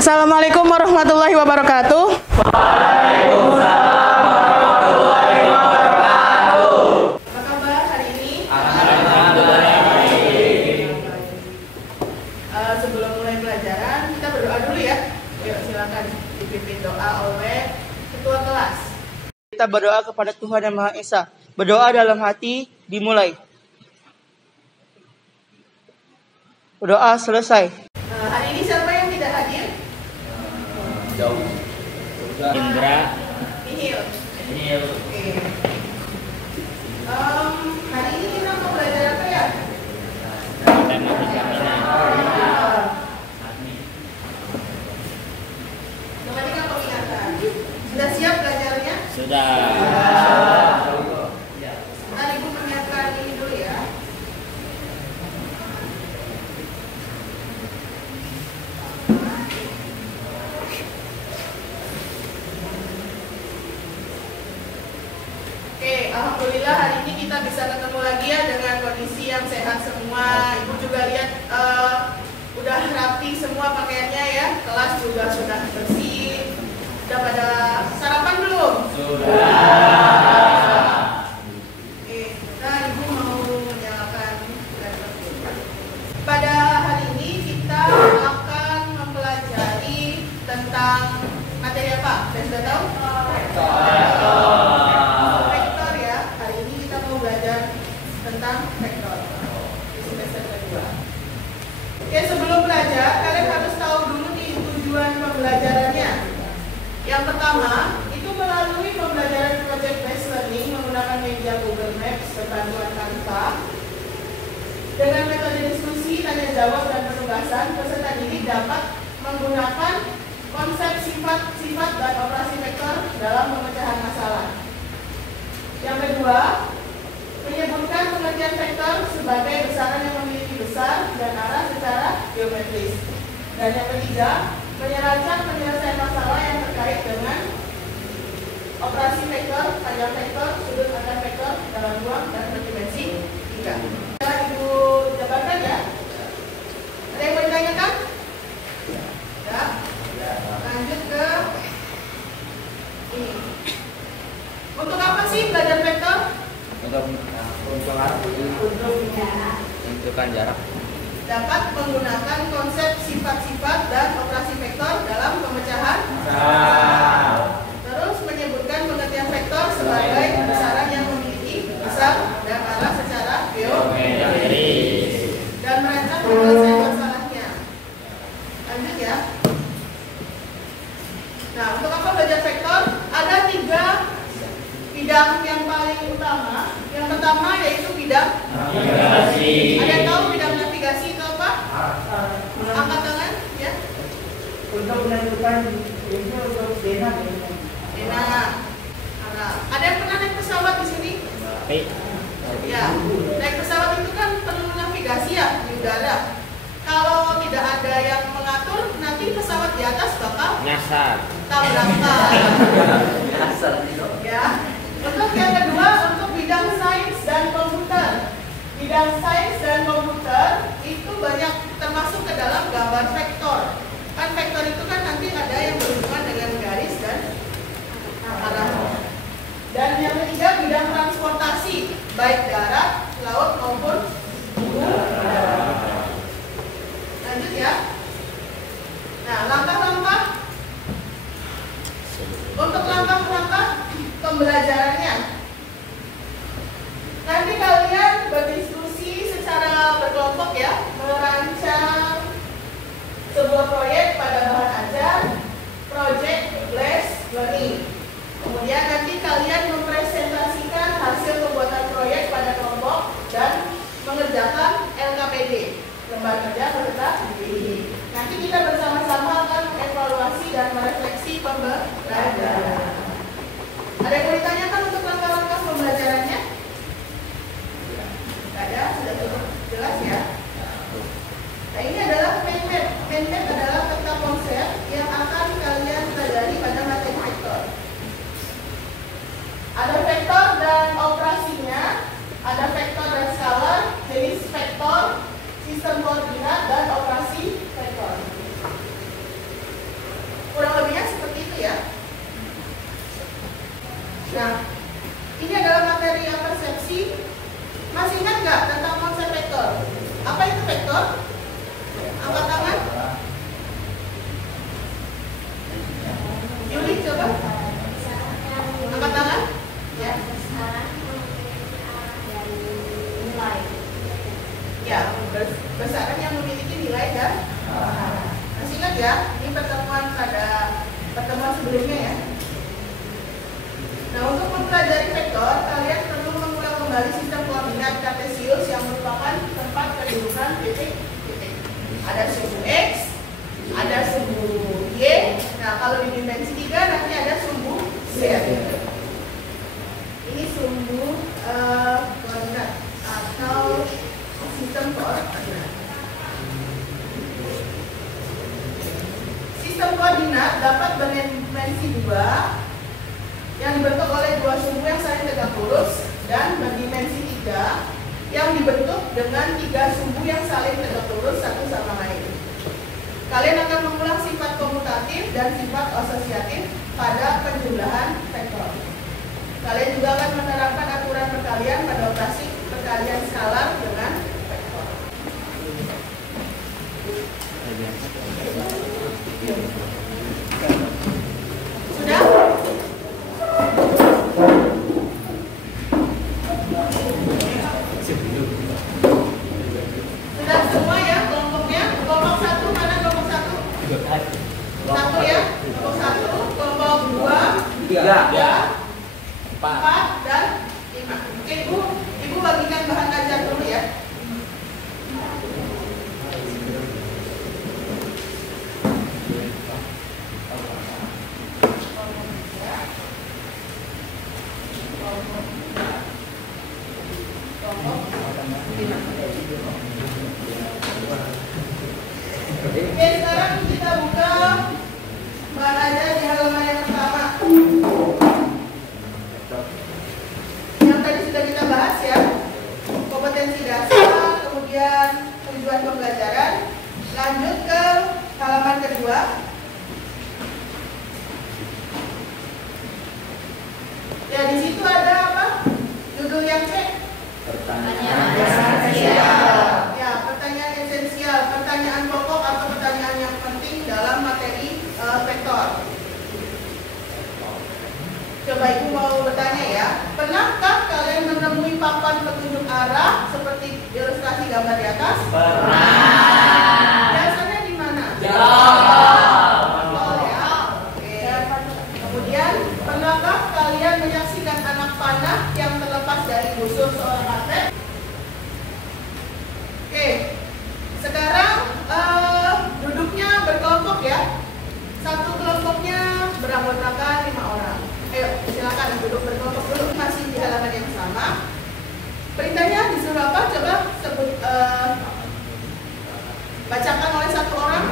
Assalamualaikum warahmatullahi wabarakatuh. Waalaikumsalam warahmatullahi wabarakatuh. Apa kabar hari ini? Alhamdulillah baik. Sebelum mulai pelajaran, kita berdoa dulu ya. Yuk silakan dipimpin doa oleh ketua kelas. Kita berdoa kepada Tuhan Yang Maha Esa. Berdoa dalam hati dimulai. Berdoa selesai. Hari ini siapa yang tidak hadir? Jauh. Indra. Nihil. Nihil. Oke. Hari ini kita mau belajar apa ya? Tema perkawinan. Matematika peminatan. Sudah siap belajarnya? Sudah. Ntar Ibu menyiapkan ini dulu ya. Oke, alhamdulillah hari ini kita bisa ketemu lagi ya dengan kondisi yang sehat semua. Ibu juga lihat udah rapi semua pakaiannya ya. Kelas juga sudah bersih. Sudah pada sarapan belum? Sudah. Oke, nah Ibu mau menyalakan laptop dulu. Pada hari ini kita akan mempelajari tentang materi apa? Saya sudah tahu? Vektor ya. Hari ini kita mau belajar tentang vektor di semester kedua. Oke, sebelum belajar kalian harus tahu dulu nih tujuan pembelajarannya. Yang pertama itu melalui pembelajaran project based learning menggunakan media Google Maps berbantuan Canva. Dengan metode diskusi, tanya jawab dan penugasan, peserta didik dapat menggunakan konsep sifat-sifat dan operasi vektor dalam pemecahan masalah. Yang kedua, menyebutkan pengertian vektor sebagai besaran yang memiliki besar dan arah secara geometris. Dan yang ketiga, menyerancang penyelesaian masalah yang terkait dengan operasi vektor, panjang vektor, sudut akar vektor dalam ruang dan berdimensi 3. Ibu jabarkan ya. Ada yang mau ditanyakan? Ya. Lanjut ke ini. Untuk apa sih belajar vektor? Untuk menentukan jarak. Dapat menggunakan konsep sifat-sifat dan operasi vektor dalam pemecahan. Terus menyebutkan pengertian vektor sebagai besaran yang memiliki besar dan arah secara geometris dan merancang penyelesaian masalahnya. Lanjut ya. Nah, untuk apa belajar vektor? Ada 3 bidang yang paling utama. Yang pertama yaitu bidang Navigasi. Ada yang tahu bidang navigasi itu apa? Angkat tangan ya. Untuk menentukan ini untuk denah. Ada yang pernah naik pesawat di sini? Ya, naik pesawat itu kan perlu navigasi ya di udara. Kalau tidak ada yang mengatur, nanti pesawat di atas bakal Nyasar. tabrakan. Ya. Untuk yang kedua, untuk bidang sains dan komputer. Bidang sains dan komputer itu banyak termasuk ke dalam gambar vektor. Kan vektor itu kan nanti ada yang berhubungan dengan garis dan arah. Dan yang ketiga bidang transportasi, baik darat, laut maupun udara. Lanjut ya. Nah, langkah-langkah untuk langkah-langkah pembelajarannya. Nanti kalian berdiskusi secara berkelompok ya, merancang sebuah proyek pada bahan ajar, project based learning. Kemudian nanti kalian mempresentasikan hasil pembuatan proyek pada kelompok dan mengerjakan LKPD, lembar kerja peserta didik. Nanti kita bersama-sama akan evaluasi dan merefleksi pembelajaran. Ada yang mau ditanyakan untuk langkah-langkah pembelajarannya? Tidak ada, sudah cukup jelas ya. Nah, ini adalah main map. Main map adalah peta konsep yang akan kalian pelajari pada materi vektor. Ada vektor dan operasinya, ada vektor dan skalar, jenis vektor, sistem koordinat dan operasi vektor. Nah, ini adalah materi yang persepsi. Masih ingat nggak tentang konsep vektor? Apa itu vektor? Angkat tangan. Yuli coba. Angkat tangan. Ya. Ya, besaran yang memiliki nilai dan masih ingat ya? Ini pertemuan sebelumnya ya. Nah, untuk mempelajari vektor, kalian perlu mengulang kembali sistem koordinat kartesius yang merupakan tempat kedudukan titik-titik. Ada sumbu X, ada sumbu Y. Nah, kalau di dimensi 3 nanti ada sumbu Z. Ini sumbu koordinat atau sistem koordinat. Sistem koordinat dapat berdimensi 2 yang dibentuk oleh dua sumbu yang saling tegak lurus dan berdimensi 3 yang dibentuk dengan 3 sumbu yang saling tegak lurus satu sama lain. Kalian akan mengulang sifat komutatif dan sifat asosiatif pada penjumlahan vektor. Kalian juga akan menerapkan aturan perkalian pada operasi perkalian skalar dengan vektor. Sudah? Sudah semua ya kelompoknya? Kelompok 1 mana kelompok 1? 1 ya? Kelompok 1, kelompok 2, 3, 4 dan 5. Oke Ibu bagikan bahan ajar dulu ya. Oke, sekarang kita buka bahan ajar di halaman yang pertama. Yang tadi sudah kita bahas ya, kompetensi dasar, kemudian tujuan pembelajaran. Lanjut ke halaman kedua. Ya, di situ ada apa? Judul yang C. Pertanyaan esensial. Ya, pertanyaan esensial, pertanyaan pokok atau pertanyaan yang penting dalam materi vektor. Coba Ibu mau bertanya ya, pernahkah kalian menemui papan petunjuk arah seperti ilustrasi gambar di atas? Pernah. Biasanya di mana? Oh ya. Oke. Kemudian, pernahkah kalian menyaksikan anak panah yang terlepas dari busur seorang atlet? Oke. Sekarang duduknya berkelompok ya. Satu kelompoknya beranggotakan 5 orang. Ayo, silakan duduk berkelompok dulu. Masih di halaman yang sama. Perintahnya disuruh apa? Coba sebut, bacakan oleh satu orang.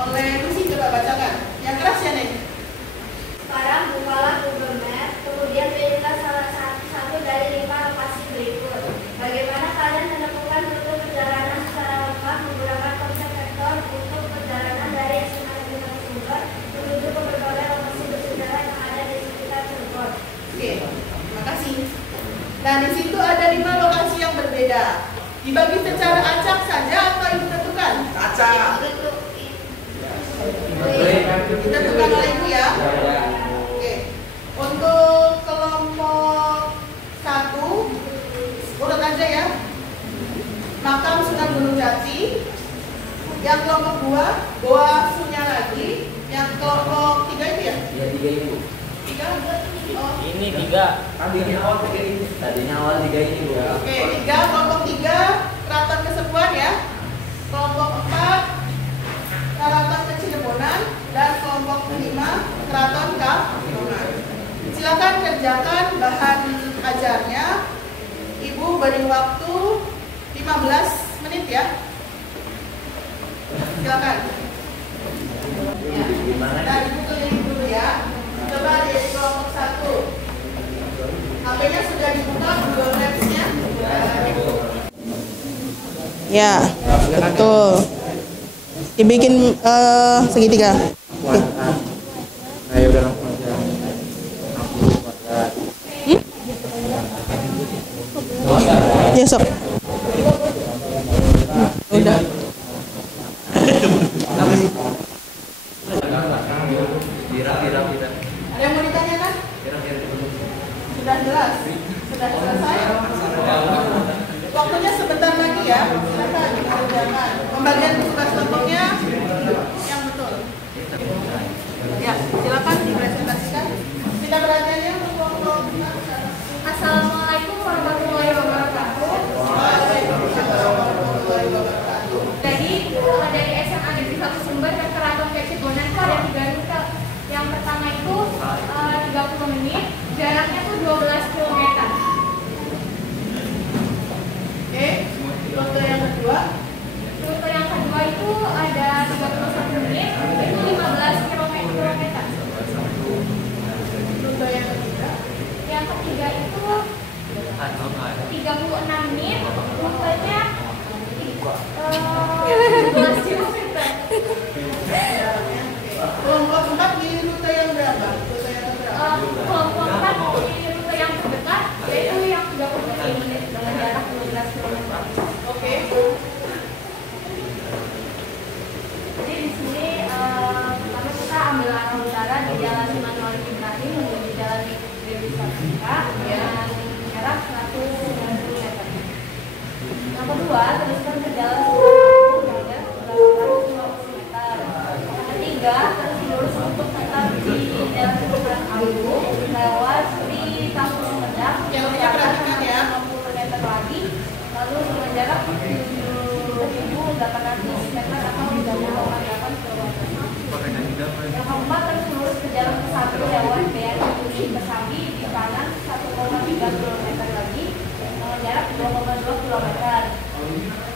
Oleh Lucy, coba bacakan. Yang keras ya, Nek. Sekarang bukalah Google Maps, kemudian pilihlah salah satu dari 5 lokasi berikut. Bagaimana kalian menemukan rute perjalanan secara lengkap menggunakan konsep vektor untuk perjalanan dari estimasi sumber menuju ke berbagai lokasi bersejarah yang ada di sekitar Cirebon. Oke, terima kasih. Nah, di situ ada 5 lokasi yang berbeda. Dibagi secara acak saja atau Ibu tentukan? Acak. Ditentukan oleh Ibu ya. Oke. Untuk kelompok 1, urut aja ya. Makam Sunan Gunung Jati. Yang kelompok 2, Goa Sunyaragi. Yang kelompok 3 itu ya? Ya, 3 itu. 3? Oh. Ini 3. Tadinya awal 3 ini. Tadinya awal 3 ini, Bu. Oke, 3, kelompok 3 Keraton Kesepuan ya. Kelompok 4 Keraton Kecilebonan dan kelompok 5 Keraton Kampungan. Silakan kerjakan bahan ajarnya. Ibu beri waktu 15 menit ya. Silakan. Nah, Ibu keliling dulu ya. Coba di kelompok 1. HP-nya sudah dibuka Google Maps-nya. Ya, betul. Dibikin segitiga. Ayo udah langsung aja. aja sok. Udah. Ada yang mau ditanyakan? Sudah jelas? Sudah selesai? Waktunya sebentar lagi ya. Silakan dikerjakan. Pembagian tugas kelompoknya yang betul. Ya, silakan dipresentasikan. Minta perhatiannya untuk kelompok. Assalamualaikum warahmatullahi wabarakatuh. Jadi dari SMA Negeri 1 Sumber ke Keraton Kecebonan itu ada 3 rute. Yang pertama itu 30 menit, jaraknya tuh 12 km. Oke, rute yang kedua. Rute yang kedua itu ada 31 menit, itu 15 km. Rute yang ketiga. Yang ketiga itu 36 menit, rutenya 12 km. Kelompok 4 di rute yang berapa? Rute yang keberapa? Kelompok 4 di rute yang terdekat yaitu yang 30 menit dengan jarak 12 km. Oke. Jadi di sini pertama kita ambil arah utara di Jalan Immanuel Ibrahim menuju Jalan Dewi Sartika dengan jarak 190 meter. Yang kedua teruskan ke Jalan Sudirman 850 meter. Yang ketiga terus lurus untuk tetap di Jalan Sultan Agung lewat di Kampus Sumedang Yang ini jarak perhatikan ya. 60 meter lagi, lalu dengan jarak 7.800 meter atau 3,8 km. Yang keempat terus lurus ke Jalan Kesambi lewat BRI Kesambi di kanan 1,3 km lagi dengan jarak 2,2 km.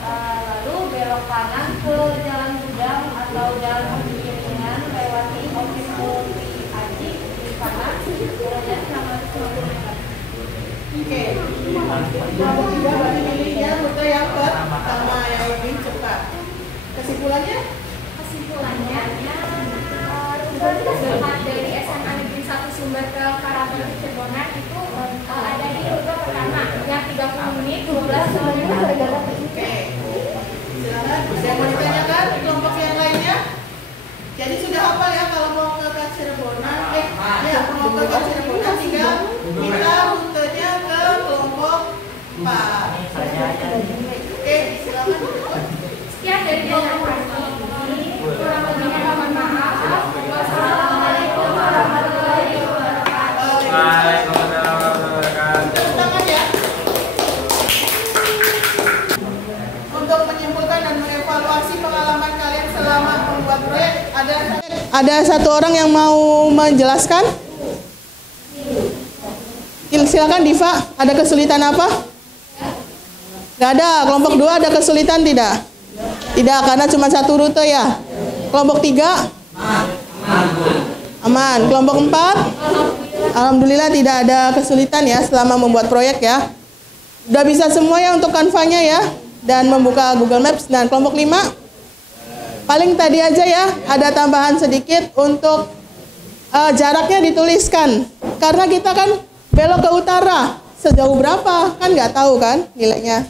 Lalu belok kanan ke Jalan Gudang atau Jalan Pemiringan lewati Office Multi Aji di kanan dengan jarak 650 meter. Oke. Kelompok 3 berarti milihnya rute yang pertama yang lebih cepat. Kesimpulannya? Kesimpulannya, rute terdekat dari SMA Negeri 1 Sumber ke Keraton Kecebonan itu ada di rute pertama yang 30 menit 12 km. Oke. Silakan. Ada yang mau ditanyakan? Kelompok yang lainnya? Jadi sudah hafal ya kalau mau ke Kacirebonan? Ya, mau ke Kacirebonan tinggal kita rutenya ke kelompok 4. Oke, silakan. Sekian dari kelompok kami. Kurang lebihnya mohon maaf. Wassalamualaikum warahmatullahi wabarakatuh. Tepuk tangan ya. Untuk menyimpulkan dan mengevaluasi pengalaman kalian selama membuat proyek, ada satu orang yang mau menjelaskan? Silakan Diva, ada kesulitan apa? Gak ada. Kelompok 2 ada kesulitan tidak? Tidak, karena cuma satu rute ya. Kelompok 3? Aman. Kelompok 4? Alhamdulillah tidak ada kesulitan ya selama membuat proyek ya. Udah bisa semua ya untuk Canva-nya ya. Dan membuka Google Maps. Dan kelompok 5? Paling tadi aja ya, ada tambahan sedikit untuk jaraknya dituliskan. Karena kita kan belok ke utara. Sejauh berapa? Kan nggak tahu kan nilainya.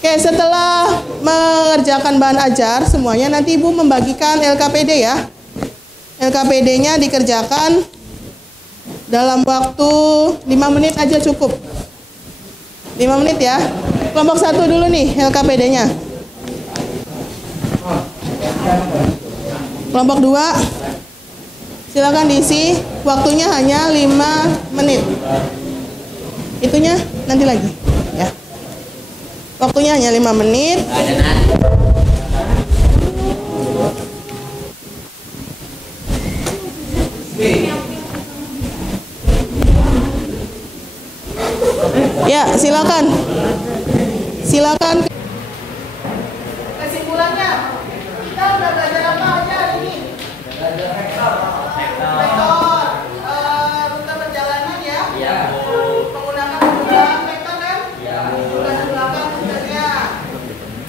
Oke, setelah mengerjakan bahan ajar semuanya, nanti Ibu membagikan LKPD ya. LKPD-nya dikerjakan dalam waktu 5 menit aja cukup. 5 menit ya. Kelompok 1 dulu nih LKPD-nya. Kelompok 2 silakan diisi, waktunya hanya 5 menit. Itunya nanti lagi ya. Waktunya hanya 5 menit. Ya, silakan. Silakan. Kesimpulannya, kita udah belajar apa aja hari ini? Vektor, rute perjalanan ya? Iya. Menggunakan perubahan vektor kan? Iya. Tugas belakang rutenya.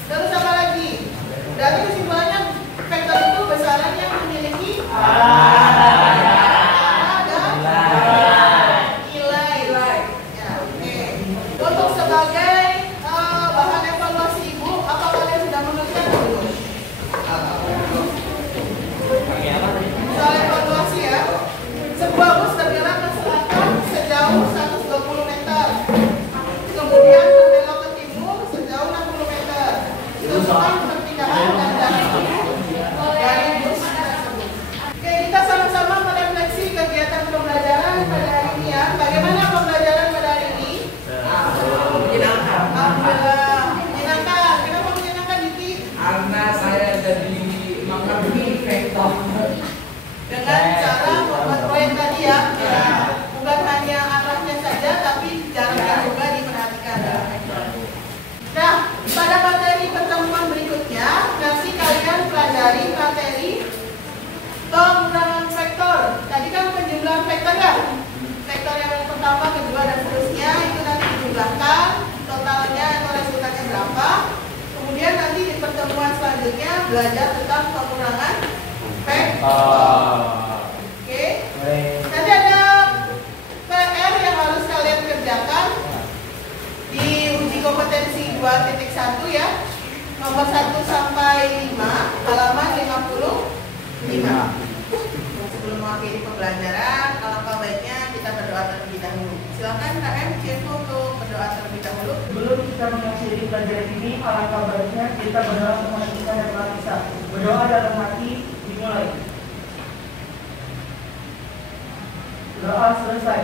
Terus apa lagi? Dari kesimpulannya, vektor itu besaran yang memiliki nilai. Ya, oke. tentang perpindahan dan dari bus tersebut. Oke, kita sama-sama merefleksi kegiatan pembelajaran pada hari ini ya. Bagaimana pembelajaran pada hari ini? Alhamdulillah menyenangkan. Kenapa menyenangkan, Diti? Karena saya jadi mengerti vektor. Dengan cara membuat proyek tadi ya, bukan hanya arahnya saja, tapi jaraknya juga diperhatikan. Nah, pada materi pertemuan berikutnya, nanti kalian pelajari materi pengurangan vektor. Tadi kan penjumlahan vektor ya, vektor yang pertama, kedua, dan seterusnya itu nanti dijumlahkan, totalnya atau resultannya berapa. Kemudian nanti di pertemuan selanjutnya belajar tentang pengurangan vektor. Oke. Nanti ada PR yang harus kalian kerjakan di uji kompetensi 2.1 ya. Nomor 1 sampai 5, halaman 55. Sebelum mengakhiri pembelajaran, alangkah baiknya kita berdoa terlebih dahulu. Silakan KM Cirko untuk berdoa terlebih dahulu. Sebelum kita mengakhiri pelajaran ini, alangkah baiknya kita berdoa kepada kita dan Tuhan kita. Berdoa dalam hati dimulai. Doa selesai.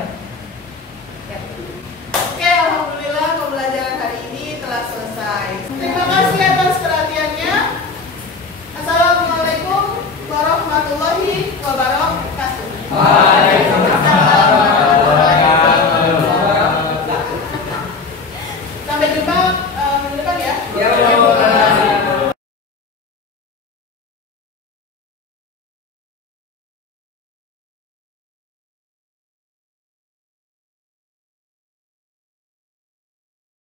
Oke, alhamdulillah pembelajaran hari ini telah selesai. Terima kasih atas perhatiannya. Assalamualaikum warahmatullahi wabarakatuh.